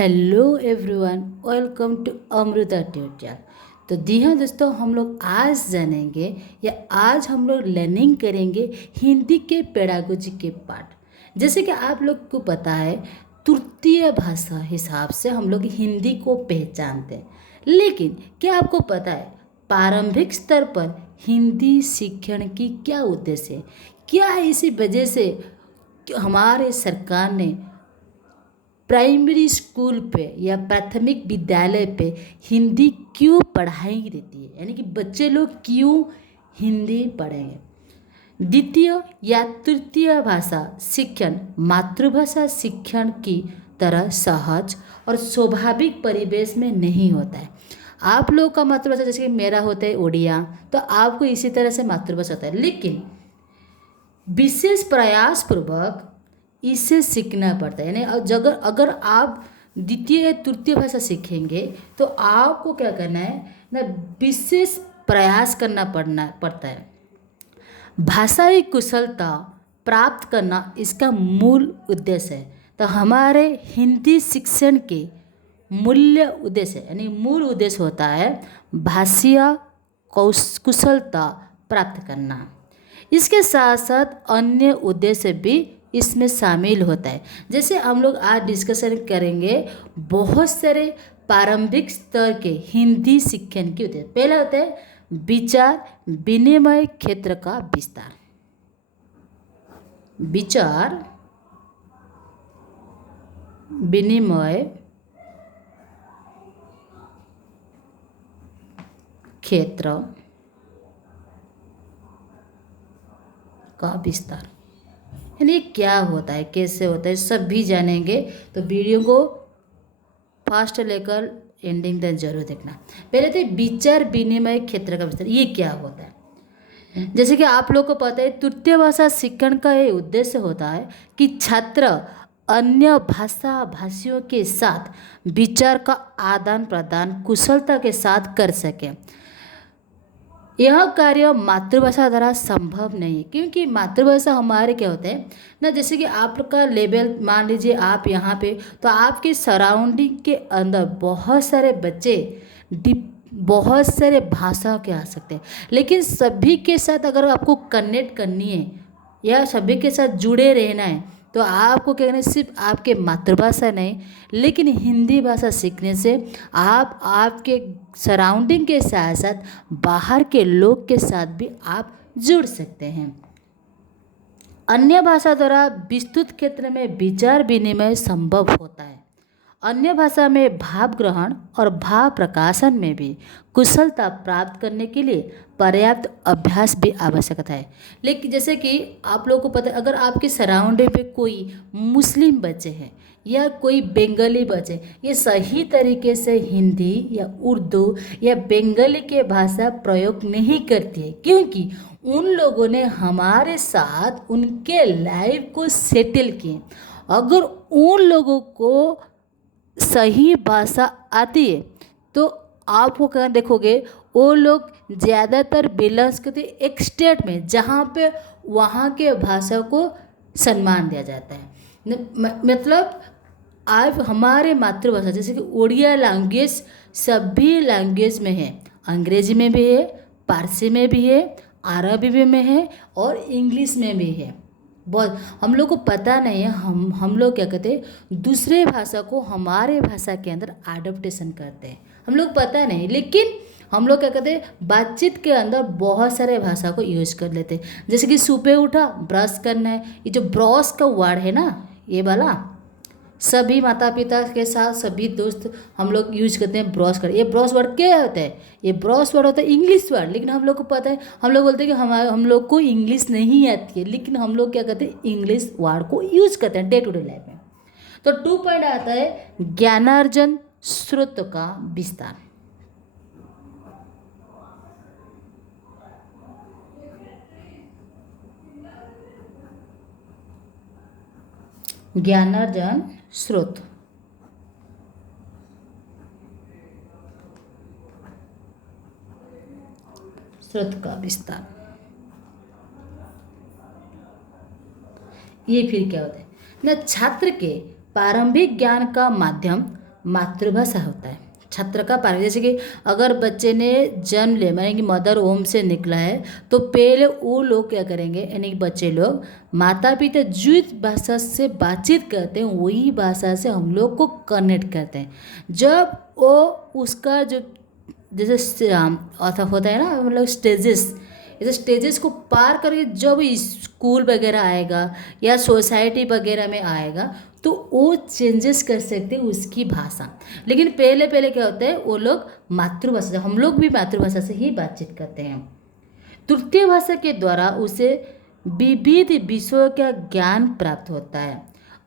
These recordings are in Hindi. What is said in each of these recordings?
Hello everyone, welcome to Amrita tutorial. तो जी हाँ दोस्तों, हम लोग आज जानेंगे या आज हम लोग लर्निंग करेंगे हिंदी के पेडागोजी के पार्ट। जैसे कि आप लोग को पता है, तृतीय भाषा हिसाब से हम लोग हिंदी को पहचानते हैं। लेकिन क्या आपको पता है प्रारंभिक स्तर पर हिंदी शिक्षण की क्या उद्देश्य है? क्या है इसी वजह से कि हमारे सरकार ने प्राइमरी स्कूल पे या प्राथमिक विद्यालय पे हिंदी क्यों पढ़ाई देती है, यानी कि बच्चे लोग क्यों हिंदी पढ़ेंगे? द्वितीय या तृतीय भाषा शिक्षण मातृभाषा शिक्षण की तरह सहज और स्वाभाविक परिवेश में नहीं होता है। आप लोग का मातृभाषा जैसे कि मेरा होता है उड़िया, तो आपको इसी तरह से मातृभाषा होता है, लेकिन विशेष प्रयास पूर्वक इसे सीखना पड़ता है। यानी अगर अगर आप द्वितीय या तृतीय भाषा सीखेंगे तो आपको क्या करना है ना, विशेष प्रयास करना पड़ता है। भाषाई कुशलता प्राप्त करना इसका मूल उद्देश्य है। तो हमारे हिंदी शिक्षण के मूल्य उद्देश्य यानी मूल उद्देश्य होता है भाषीय कुशलता प्राप्त करना। इसके साथ साथ अन्य उद्देश्य भी इसमें शामिल होता है। जैसे हम लोग आज डिस्कशन करेंगे बहुत सारे प्रारंभिक स्तर के हिंदी शिक्षण के उद्देश्य। पहला होता है विचार विनिमय क्षेत्र का विस्तार। विचार विनिमय क्षेत्र का विस्तार, यानी क्या होता है, कैसे होता है, सब भी जानेंगे। तो वीडियो को फास्ट लेकर एंडिंग तक जरूर देखना। पहले तो विचार विनिमय क्षेत्र का विस्तार, ये क्या होता है? जैसे कि आप लोग को पता है तृतीय भाषा शिक्षण का ये उद्देश्य होता है कि छात्र अन्य भाषा भाषियों के साथ विचार का आदान प्रदान कुशलता के साथ कर सके। यह कार्य मातृभाषा द्वारा संभव नहीं है, क्योंकि मातृभाषा हमारे क्या होते हैं ना, जैसे कि आप लोग का लेवल मान लीजिए आप यहाँ पे, तो आपके सराउंडिंग के अंदर बहुत सारे बच्चे बहुत सारे भाषा के आ सकते हैं, लेकिन सभी के साथ अगर आपको कनेक्ट करनी है या सभी के साथ जुड़े रहना है तो आपको क्या करना है, सिर्फ आपके मातृभाषा नहीं लेकिन हिंदी भाषा सीखने से आप आपके सराउंडिंग के साथ साथ बाहर के लोग के साथ भी आप जुड़ सकते हैं। अन्य भाषा द्वारा विस्तृत क्षेत्र में विचार विनिमय संभव होता है। अन्य भाषा में भाव ग्रहण और भाव प्रकाशन में भी कुशलता प्राप्त करने के लिए पर्याप्त अभ्यास भी आवश्यकता है। लेकिन जैसे कि आप लोगों को पता है, अगर आपके सराउंडिंग पे कोई मुस्लिम बच्चे हैं या कोई बंगाली बच्चे, ये सही तरीके से हिंदी या उर्दू या बंगाली के भाषा प्रयोग नहीं करती है, क्योंकि उन लोगों ने हमारे साथ उनके लाइफ को सेटल किए। अगर उन लोगों को सही भाषा आती है तो आपको क्या देखोगे, वो लोग ज़्यादातर बिलोंग्स करते एक स्टेट में जहाँ पे वहाँ के भाषा को सम्मान दिया जाता है। मतलब आप हमारे मातृभाषा जैसे कि उड़िया लैंग्वेज सभी लैंग्वेज में है, अंग्रेजी में भी है, पारसी में भी है, अरबी में है और इंग्लिश में भी है। बहुत हम लोग को पता नहीं है, हम लोग क्या कहते हैं दूसरे भाषा को हमारे भाषा के अंदर एडप्टेशन करते हैं, हम लोग पता नहीं, लेकिन हम लोग क्या कहते हैं बातचीत के अंदर बहुत सारे भाषा को यूज कर लेते हैं। जैसे कि सुबह उठा ब्रश करना है, ये जो ब्रश का वर्ड है ना, ये वाला सभी माता पिता के साथ सभी दोस्त हम लोग यूज करते हैं ब्रश कर। ये ब्रश वर्ड क्या होता है? ये ब्रश वर्ड होता है इंग्लिश वर्ड, लेकिन हम लोग को पता है, हम लोग बोलते हैं कि हम लोग को इंग्लिश नहीं आती है, लेकिन हम लोग क्या करते हैं इंग्लिश वर्ड को यूज करते हैं डे टू डे लाइफ में। तो 2 पॉइंट आता है ज्ञानार्जन स्रोत का विस्तार। ज्ञानार्जन स्रोत का विस्तार, ये फिर क्या होता है ना, छात्र के प्रारंभिक ज्ञान का माध्यम मातृभाषा होता है। छात्र का प्रारंभ, जैसे कि अगर बच्चे ने जन्म ले माने कि मदर होम से निकला है तो पहले वो लोग क्या करेंगे, यानी कि बच्चे लोग माता पिता जिस भाषा से बातचीत करते हैं वही भाषा से हम लोग को कनेक्ट करते हैं। जब वो उसका जो जैसे अथा होता है ना, मतलब स्टेजेस, ऐसे स्टेजेस को पार करके जब स्कूल वगैरह आएगा या सोसाइटी वगैरह में आएगा तो वो चेंजेस कर सकते हैं उसकी भाषा। लेकिन पहले पहले क्या होता है, वो लोग मातृभाषा से, हम लोग भी मातृभाषा से ही बातचीत करते हैं। तृतीय भाषा के द्वारा उसे विविध विषयों का ज्ञान प्राप्त होता है।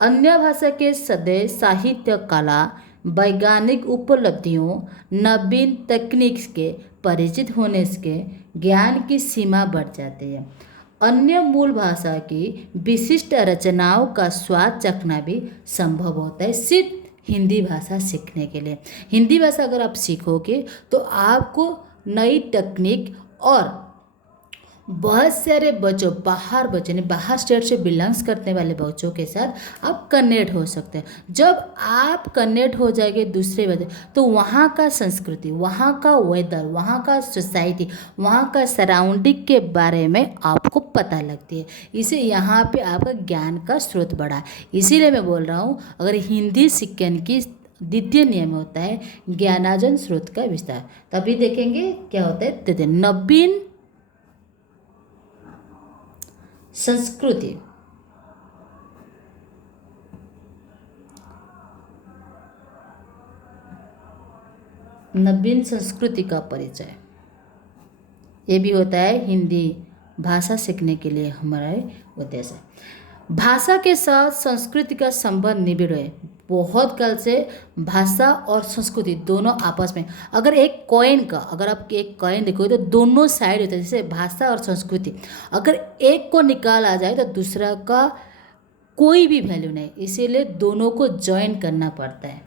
अन्य भाषा के सदैव साहित्य, कला, वैज्ञानिक उपलब्धियों, नवीन तकनीक के परिचित होने से ज्ञान की सीमा बढ़ जाती है। अन्य मूल भाषा की विशिष्ट रचनाओं का स्वाद चखना भी संभव होता है सिर्फ हिंदी भाषा सीखने के लिए। हिंदी भाषा अगर आप सीखोगे तो आपको नई तकनीक और बहुत सारे बच्चों, बाहर स्टेट से बिलोंग्स करने वाले बच्चों के साथ आप कनेक्ट हो सकते हैं। जब आप कनेक्ट हो जाएंगे दूसरे बच्चे तो वहाँ का संस्कृति, वहाँ का वेदर, वहाँ का सोसाइटी, वहाँ का सराउंडिंग के बारे में आपको पता लगती है। इसे यहाँ पे आपका ज्ञान का स्रोत बढ़ा है। इसीलिए मैं बोल रहा हूँ, अगर हिंदी सीखने की द्वितीय नियम होता है ज्ञानार्जन स्रोत का विस्तार। तभी देखेंगे क्या होता है तृतीय, नवीन संस्कृति। नवीन संस्कृति का परिचय, ये भी होता है हिंदी भाषा सीखने के लिए हमारा उद्देश्य। भाषा के साथ संस्कृति का संबंध निबिड़ है। बहुत काल से भाषा और संस्कृति दोनों आपस में, अगर एक कॉइन का, अगर आप एक कॉइन देखोगे तो दोनों साइड होते हैं, जैसे भाषा और संस्कृति, अगर एक को निकाला जाए तो दूसरा का कोई भी वैल्यू नहीं, इसीलिए दोनों को ज्वाइन करना पड़ता है।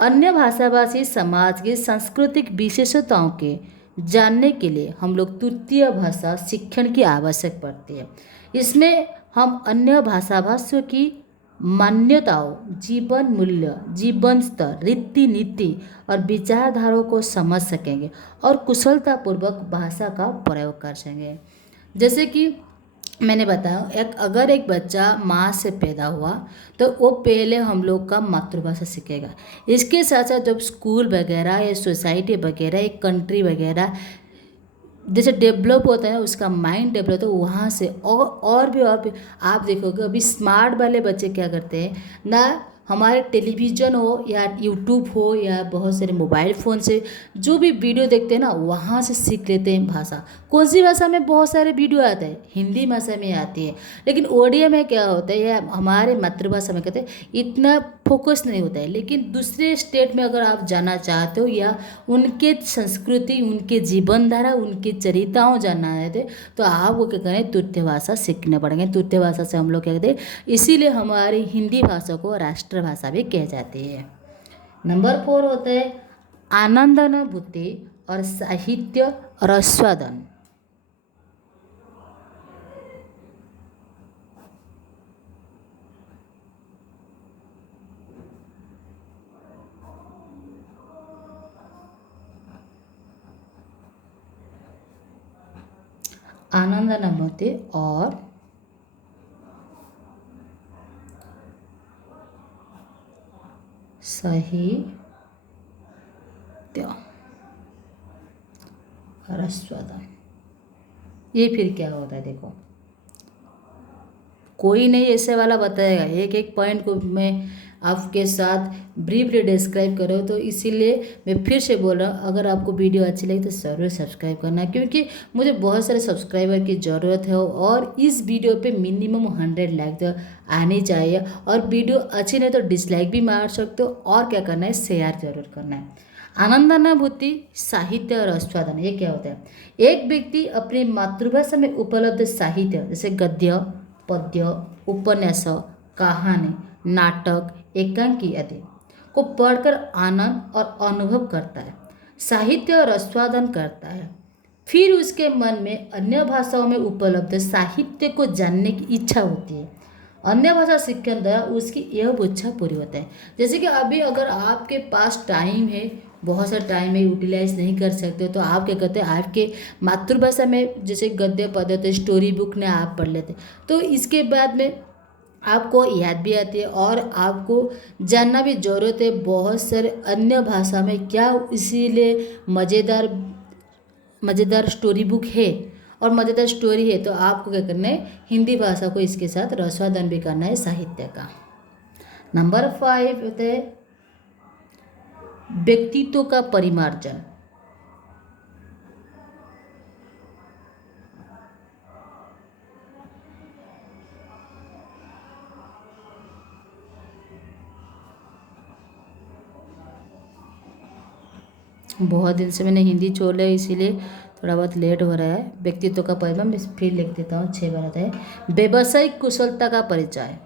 अन्य भाषाभाषी समाज की सांस्कृतिक विशेषताओं के जानने के लिए हम लोग तृतीय भाषा शिक्षण की आवश्यक पड़ती है। इसमें हम अन्य भाषाभाषियों की मान्यताओं, जीवन मूल्य, जीवन स्तर, रीति नीति और विचारधाराओं को समझ सकेंगे और कुशलतापूर्वक भाषा का प्रयोग कर सकेंगे। जैसे कि मैंने बताया, अगर एक बच्चा माँ से पैदा हुआ तो वो पहले हम लोग का मातृभाषा सीखेगा। इसके साथ साथ जब स्कूल वगैरह या सोसाइटी वगैरह, एक कंट्री वगैरह जैसे डेवलप होता है, उसका माइंड डेवलप होता है, वहाँ से और भी आप देखोगे अभी स्मार्ट वाले बच्चे क्या करते हैं ना, हमारे टेलीविज़न हो या यूट्यूब हो या बहुत सारे मोबाइल फ़ोन से जो भी वीडियो देखते हैं ना, वहाँ से सीख लेते हैं भाषा। कौन सी भाषा में बहुत सारे वीडियो आते हैं, हिंदी भाषा में आती है, लेकिन ओडिया में क्या होता है या हमारे मातृभाषा में कहते हैं इतना फोकस नहीं होता है। लेकिन दूसरे स्टेट में अगर आप जाना चाहते हो या उनके संस्कृति, उनके जीवन धारा, उनके चरित्राओं जानना चाहते तो आपको क्या करें, तृतीय भाषा सीखने पड़ेंगे। तृतीय भाषा से हम लोग क्या कहते हैं, इसीलिए हमारी हिंदी भाषा को राष्ट्रभाषा भी कह जाती है। नंबर 4 होता है आनंद अनुभूति और साहित्य रसास्वादन। आनंद अनुभूति और साहित्य रसास्वादन, ये फिर क्या होता है देखो, कोई नहीं ऐसे वाला बताएगा, एक एक पॉइंट को मैं आपके साथ ब्रीफली डिस्क्राइब करो। तो इसीलिए मैं फिर से बोल रहा हूँ, अगर आपको वीडियो अच्छी लगी तो ज़रूर सब्सक्राइब करना, क्योंकि मुझे बहुत सारे सब्सक्राइबर की ज़रूरत है और इस वीडियो पे मिनिमम 100 लाइक तो आनी चाहिए। और वीडियो अच्छी नहीं तो डिसलाइक भी मार सकते हो, और क्या करना है, शेयर जरूर करना है। आनंदानुभूति, साहित्य और आस्वादन, ये क्या होता है, एक व्यक्ति अपनी मातृभाषा में उपलब्ध साहित्य जैसे गद्य, पद्य, उपन्यास, कहानी, नाटक, एकांकी आदि को पढ़कर आनंद और अनुभव करता है, साहित्य और आस्वादन करता है। फिर उसके मन में अन्य भाषाओं में उपलब्ध साहित्य को जानने की इच्छा होती है। अन्य भाषा सीखने द्वारा उसकी यह इच्छा पूरी होता है। जैसे कि अभी अगर आपके पास टाइम है, बहुत सा टाइम है, यूटिलाइज नहीं कर सकते तो आप क्या करते हैं, आपके मातृभाषा में जैसे गद्य पद्य होते, स्टोरी बुक ने आप पढ़ लेते, तो इसके बाद में आपको याद भी आती है और आपको जानना भी ज़रूरत है बहुत सारे अन्य भाषा में क्या, इसीलिए मज़ेदार स्टोरी बुक है और मज़ेदार स्टोरी है, तो आपको क्या करना है, हिंदी भाषा को इसके साथ रसवादन भी करना है साहित्य का। नंबर 5 होता है व्यक्तित्व का परिमार्जन। बहुत दिन से मैंने हिंदी छोड़ लिया, इसीलिए थोड़ा बहुत लेट हो रहा है। व्यक्तित्व का परिमाण मैं फिर लिख देता हूँ, 6 बार आता है। व्यावसायिक कुशलता का परिचय।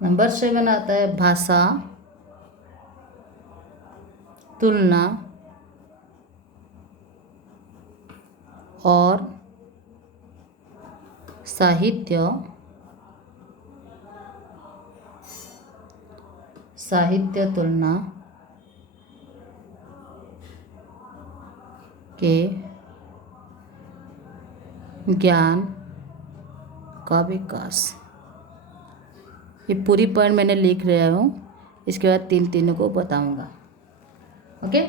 नंबर 7 आता है भाषा, तुलना और साहित्य तुलना के ज्ञान का विकास। ये पूरी पॉइंट मैंने लिख रहा हूँ, इसके बाद तीनों को बताऊंगा। ओके,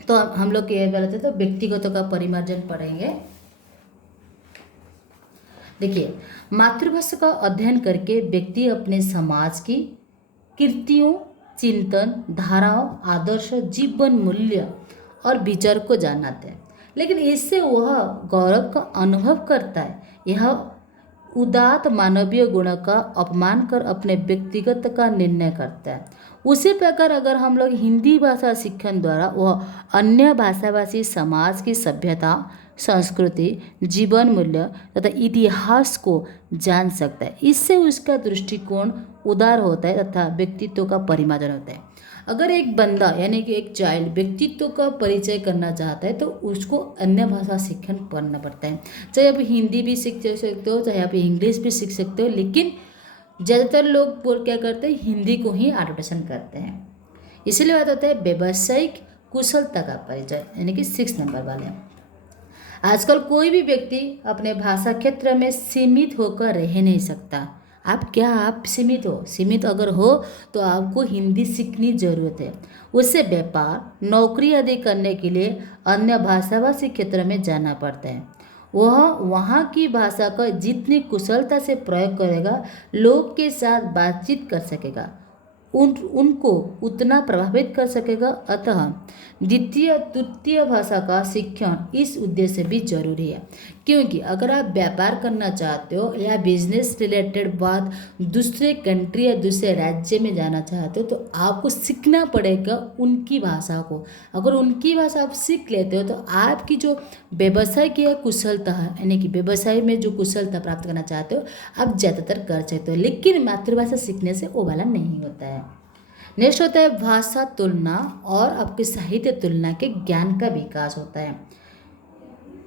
तो हम लोग ये गलत है तो व्यक्तिगत का परिमार्जन पढ़ेंगे। देखिए, मातृभाषा का अध्ययन करके व्यक्ति अपने समाज की कृतियों, चिंतन, धाराओं, आदर्श, जीवन मूल्य और विचार को जानते हैं, लेकिन इससे वह गौरव का अनुभव करता है। यह उदात्त मानवीय गुणों का अपमान कर अपने व्यक्तिगत का निर्णय करता है। उसी प्रकार अगर हम लोग हिंदी भाषा सीखने द्वारा वह अन्य भाषाभाषी समाज की सभ्यता, संस्कृति, जीवन मूल्य तथा इतिहास को जान सकता है। इससे उसका दृष्टिकोण उदार होता है तथा व्यक्तित्व का परिमार्जन होता है। अगर एक बंदा यानी कि एक चाइल्ड व्यक्तित्व का परिचय करना चाहता है तो उसको अन्य भाषा सीखना पड़ना पड़ता है। चाहे आप हिंदी भी सीख सकते हो, चाहे आप इंग्लिश भी सीख सकते हो, लेकिन ज़्यादातर लोग क्या करते हैं, हिंदी को ही एडप्टेशन करते हैं। इसीलिए बात होता है व्यावसायिक कुशलता का परिचय, यानी कि 6 नंबर वाले। आजकल कोई भी व्यक्ति अपने भाषा क्षेत्र में सीमित होकर रह नहीं सकता। आप सीमित अगर हो तो आपको हिंदी सीखनी जरूरत है। उससे व्यापार, नौकरी आदि करने के लिए अन्य भाषाभाषी क्षेत्र में जाना पड़ता है। वह वहाँ की भाषा का जितनी कुशलता से प्रयोग करेगा, लोग के साथ बातचीत कर सकेगा, उनको उतना प्रभावित कर सकेगा। अतः द्वितीय तृतीय भाषा का शिक्षण इस उद्देश्य से भी जरूरी है, क्योंकि अगर आप व्यापार करना चाहते हो या बिजनेस रिलेटेड बात दूसरे कंट्री या दूसरे राज्य में जाना चाहते हो, तो आपको सीखना पड़ेगा उनकी भाषा को। अगर उनकी भाषा आप सीख लेते हो तो आपकी जो व्यवसाय की कुशलता है, यानी कि व्यवसाय में जो कुशलता प्राप्त करना चाहते हो, आप ज़्यादातर कर सकते हो। लेकिन मातृभाषा सीखने से वो वाला नहीं होता है। नेक्स्ट होता है भाषा तुलना और आपके साहित्य तुलना के ज्ञान का विकास होता है।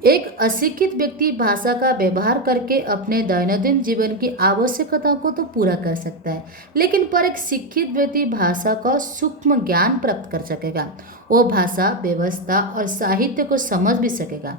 एक अशिक्षित व्यक्ति भाषा का व्यवहार करके अपने दैनंदिन जीवन की आवश्यकताओं को तो पूरा कर सकता है, लेकिन पर एक शिक्षित व्यक्ति भाषा का सूक्ष्म ज्ञान प्राप्त कर सकेगा। वो भाषा, व्यवस्था और साहित्य को समझ भी सकेगा।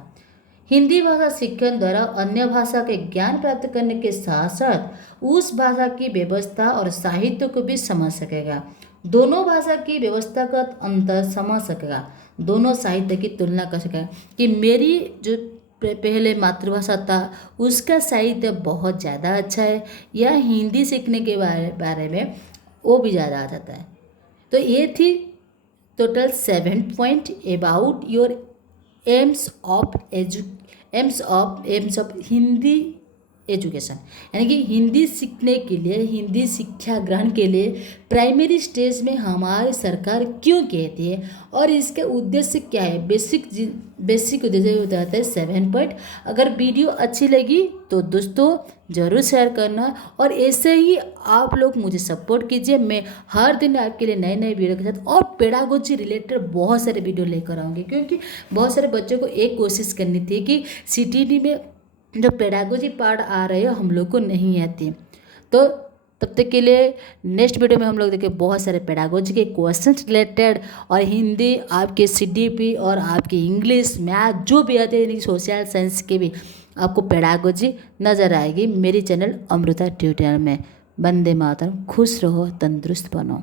हिंदी भाषा सीखने द्वारा अन्य भाषा के ज्ञान प्राप्त करने के साथ साथ उस भाषा की व्यवस्था और साहित्य को भी समझ सकेगा। दोनों भाषा की व्यवस्थागत अंतर समझ सकेगा, दोनों साहित्य की तुलना कर सकेगा कि मेरी जो पहले मातृभाषा था उसका साहित्य बहुत ज़्यादा अच्छा है या हिंदी सीखने के बारे में वो भी ज़्यादा आ जाता है। तो ये थी total 7 point about your AIIMS of Hindi education, यानी कि हिंदी सीखने के लिए, हिंदी शिक्षा ग्रहण के लिए प्राइमरी स्टेज में हमारी सरकार क्यों कहती है और इसके उद्देश्य क्या है। बेसिक उद्देश्य होता है 7 पॉइंट। अगर वीडियो अच्छी लगी तो दोस्तों ज़रूर शेयर करना और ऐसे ही आप लोग मुझे सपोर्ट कीजिए। मैं हर दिन आपके लिए नए नए वीडियो के साथ और पेडागोजी रिलेटेड बहुत सारे वीडियो लेकर आऊँगी, क्योंकि बहुत सारे बच्चों को एक कोशिश करनी थी कि CTD में जो पेडागोजी पार्ट आ रहे हो हम लोग को नहीं आती। तो तब तक के लिए नेक्स्ट वीडियो में हम लोग देखें बहुत सारे पेडागोजी के क्वेश्चंस रिलेटेड और हिंदी आपके CDP और आपके इंग्लिश मैथ जो भी आते हैं, सोशल साइंस के भी आपको पेडागोजी नज़र आएगी मेरी चैनल अमृता ट्यूटोरियल में। वंदे मातरम। खुश रहो, तंदुरुस्त बनो।